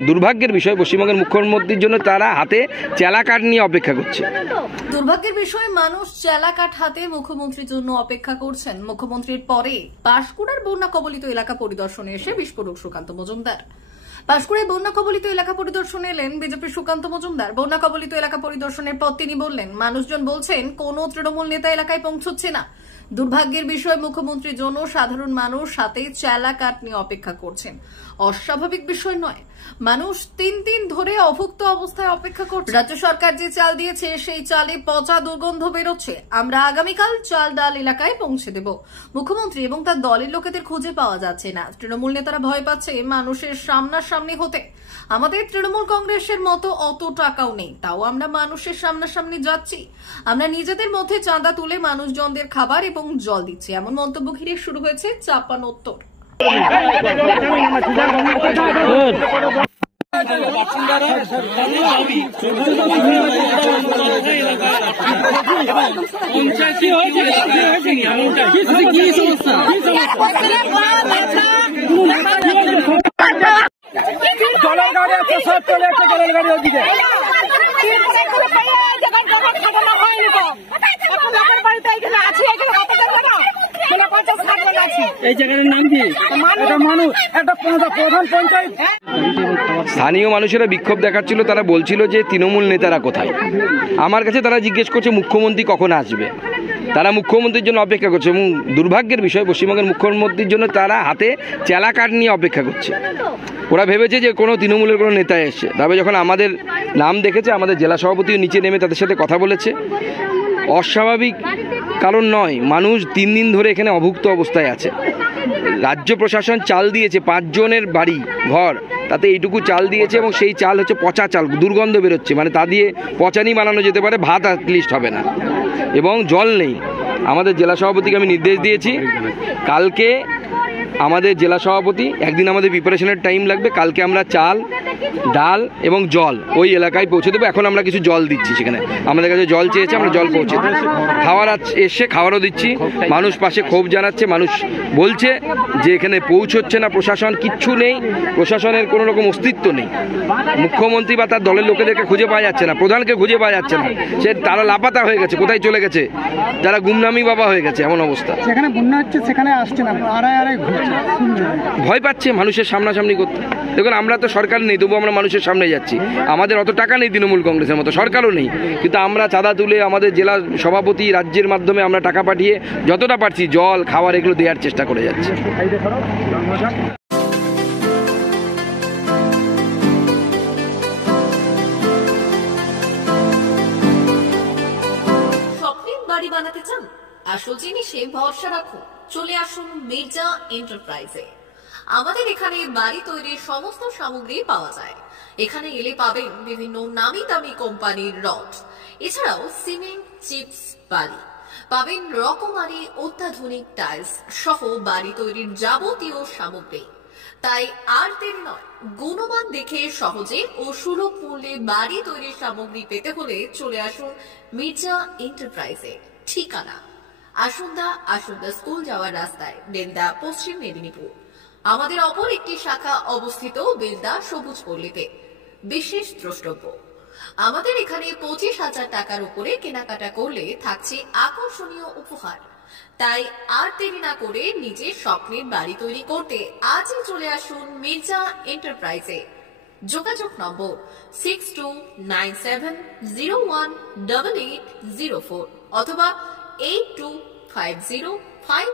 দুর্ভাগ্যের বিষয় পশ্চিমবঙ্গের মুখ্যমন্ত্রীর জন্য তারা হাতে চেলা কাঠ নিয়ে অপেক্ষা করছে। দুর্ভাগ্যের বিষয় মানুষ চেলা কাঠ হাতে মুখ্যমন্ত্রীর জন্য অপেক্ষা করছেন। মুখ্যমন্ত্রীর পরে পাঁশকুড়ার বন্যা কবলিত এলাকা পরিদর্শনে এসে বিস্ফোরক সুকান্ত মজুমদার। পাঁশকুড়ায় বন্যা কবলিত এলাকা পরিদর্শনে এলেন বিজেপির সুকান্ত মজুমদার। বন্যা কবলিত এলাকা পরিদর্শনের পর তিনি বললেন, মানুষজন বলছেন কোন তৃণমূল নেতা এলাকায় পৌঁছচ্ছে না। দুর্ভাগ্যের বিষয় মুখ্যমন্ত্রীর জন্য সাধারণ মানুষ হাতে চেলা কাঠ নিয়ে অপেক্ষা করছেন। অস্বাভাবিক বিষয় নয়, মানুষ 3 দিন ধরে অভুক্ত অবস্থায় অপেক্ষা করছে। রাজ্য সরকার যে চাল দিয়েছে সেই চালে পচা দুর্গন্ধ বেরোচ্ছে। আমরা আগামীকাল চাল ডাল এলাকায় পৌঁছে দেব। মুখ্যমন্ত্রী এবং তার দলের লোকেদের খুঁজে পাওয়া যাচ্ছে না। তৃণমূল নেতারা ভয় পাচ্ছে মানুষের সামনাসামনি হতে। আমাদের তৃণমূল কংগ্রেসের মতো অত টাকাও নেই, তাও আমরা মানুষের সামনাসামনি যাচ্ছি। আমরা নিজেদের মধ্যে চাঁদা তুলে মানুষজনদের খাবার এবং জল দিচ্ছি। এমন মন্তব্য ঘিরে শুরু হয়েছে চাপানোত্তর। জলের গাড়ি আছে, সব চলে যাচ্ছে জলের গাড়ি ওদিকে। এই জায়গাটার নাম কি? এটা মানুষ, একটা প্রধান পঞ্চায়েত। স্থানীয় মানুষেরা বিক্ষোভ দেখাচ্ছিল, তারা বলছিল যে তৃণমূল নেতারা কোথায়। আমার কাছে তারা জিজ্ঞেস করছে মুখ্যমন্ত্রী কখন আসবে। তারা মুখ্যমন্ত্রীর জন্য অপেক্ষা করছে এবং দুর্ভাগ্যের বিষয় পশ্চিমবঙ্গের মুখ্যমন্ত্রীর জন্য তারা হাতে চেলা কাঠ নিয়ে অপেক্ষা করছে। ওরা ভেবেছে যে কোনো তৃণমূলের কোনো নেতা এসছে, তবে যখন আমাদের নাম দেখেছে আমাদের জেলা সভাপতিও নিচে নেমে তাদের সাথে কথা বলেছে। অস্বাভাবিক কারণ নয়, মানুষ 3 দিন ধরে এখানে অভুক্ত অবস্থায় আছে। রাজ্য প্রশাসন চাল দিয়েছে 5 জনের বাড়ি ঘর, তাতে এইটুকু চাল দিয়েছে এবং সেই চাল হচ্ছে পচা চাল, দুর্গন্ধ বেরোচ্ছে। মানে তা দিয়ে পচানি বানানো যেতে পারে, ভাত অ্যাটলিস্ট হবে না। এবং জল নেই। আমাদের জেলা সভাপতিকে আমি নির্দেশ দিয়েছি, কালকে আমাদের জেলা সভাপতি একদিন আমাদের প্রিপারেশনের টাইম লাগবে, কালকে আমরা চাল ডাল এবং জল ওই এলাকায় পৌঁছে দেবো। এখন আমরা কিছু জল দিচ্ছি, সেখানে আমাদের কাছে জল চেয়েছে, আমরা জল পৌঁছে দেবো। খাবার এসে খাবারও দিচ্ছি। মানুষ পাশে ক্ষোভ জানাচ্ছে, মানুষ বলছে যে এখানে পৌঁছচ্ছে না, প্রশাসন কিচ্ছু নেই, প্রশাসনের কোনো রকম অস্তিত্ব নেই। মুখ্যমন্ত্রী বা তার দলের লোকেদেরকে খুঁজে পাওয়া যাচ্ছে না, প্রধানকে খুঁজে পাওয়া যাচ্ছে না। সে তারা লাপাতা হয়ে গেছে, কোথায় চলে গেছে, তারা গুমনামি বাবা হয়ে গেছে, এমন অবস্থা। সেখানে বন্যা হচ্ছে, সেখানে আসছে না, আড়াই আড়াই ঘুরছে, ভয় পাচ্ছে মানুষের সামনাসামনি করতে। দেখুন, আমরা তো সরকার নেই, তবু আমরা মানুষের সামনে যাচ্ছি। আমাদের অত টাকা নেই তৃণমূল কংগ্রেসের মতো, সরকারও নেই, কিন্তু আমরা চাঁদা তুলে আমাদের জেলা সভাপতি রাজ্যের মাধ্যমে আমরা টাকা পাঠিয়ে যতটা পারছি জল খাবার এগুলো দেওয়ার চেষ্টা করে যাচ্ছি। স্বপ্নের বাড়ি বানাতে চান? আসল জিনিসে ভরসা রাখুন, চলে আসুন মির্জা এন্টারপ্রাইজে। আমাদের এখানে বাড়ি তৈরির সমস্ত সামগ্রী পাওয়া যায়। এখানে এলে পাবেন বিভিন্ন নামি দামি কোম্পানির রড, এছাড়াও সিমেন্ট, চিপস, বালি, পাবেন রকমারি অত্যাধুনিক টাইলস সহ বাড়ি তৈরির যাবতীয় সামগ্রী। তাই আর দেরি নয়, গুণমান দেখে সহজে ও সুলভ মূল্যে বাড়ি তৈরির সামগ্রী পেতে হলে চলে আসুন মির্জা এন্টারপ্রাইজে। ঠিকানা আসুন্দা স্কুল যাওয়ার রাস্তায়, বেলদা, পশ্চিম মেদিনীপুর। আমাদের অপর একটি শাখা অবস্থিত বেলদা সবুজ পল্লীতে। বিশেষ দ্রষ্টব্য, আমাদের এখানে 25,000 টাকার উপরে কেনাকাটা করলে থাকছে আকর্ষণীয় উপহার। তাই আর দেরি না করে নিজের স্বপ্নের বাড়ি তৈরি করতে আজই চলে আসুন মির্জা এন্টারপ্রাইজে। যোগাযোগ নম্বর 6297018804 অথবা 8250